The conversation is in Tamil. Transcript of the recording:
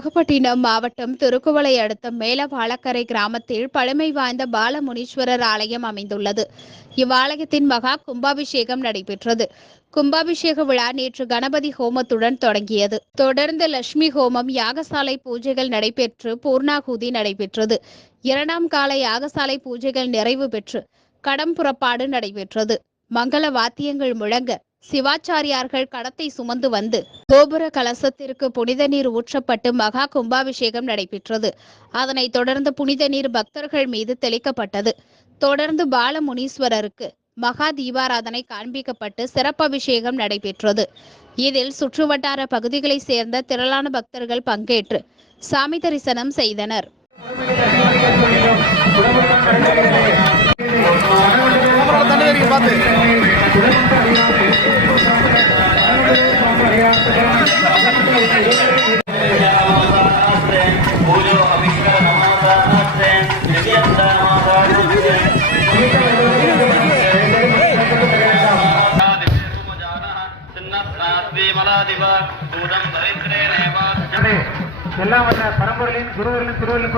நாகப்பட்டினம் மாவட்டம் திருக்குவளை அடுத்த மேலவாழக்கரை கிராமத்தில் பழமை வாய்ந்த பாலமுனீஸ்வரர் ஆலயம் அமைந்துள்ளது. இவ்வாலயத்தின் மகா கும்பாபிஷேகம் நடைபெற்றது. கும்பாபிஷேக விழா நேற்று கணபதி ஹோமத்துடன் தொடங்கியது. தொடர்ந்து லட்சுமி ஹோமம், யாகசாலை பூஜைகள் நடைபெற்று பூர்ணாகுதி நடைபெற்றது. இரண்டாம் கால யாகசாலை பூஜைகள் நிறைவு பெற்று கடம் புறப்பாடு நடைபெற்றது. மங்கள வாத்தியங்கள் முழங்க சிவாச்சாரியார்கள் கடத்தை சுமந்து வந்து கோபுர கலசத்திற்கு புனித நீர் ஊற்றப்பட்டு மகா கும்பாபிஷேகம் நடைபெற்றது. அதனைத் தொடர்ந்து புனித நீர் பக்தர்கள் மீது தெளிக்கப்பட்டது. தொடர்ந்து பாலமுனீஸ்வரருக்கு மகா தீபாராதனை காண்பிக்கப்பட்டு சிறப்பபிஷேகம் நடைபெற்றது. இதில் சுற்றுவட்டார பகுதிகளைச் சேர்ந்த திரளான பக்தர்கள் பங்கேற்று சாமி தரிசனம் செய்தனர். எல்லாம் வல்ல பரம்பொருளின் குருவர்களின் திருவள்ளுவர்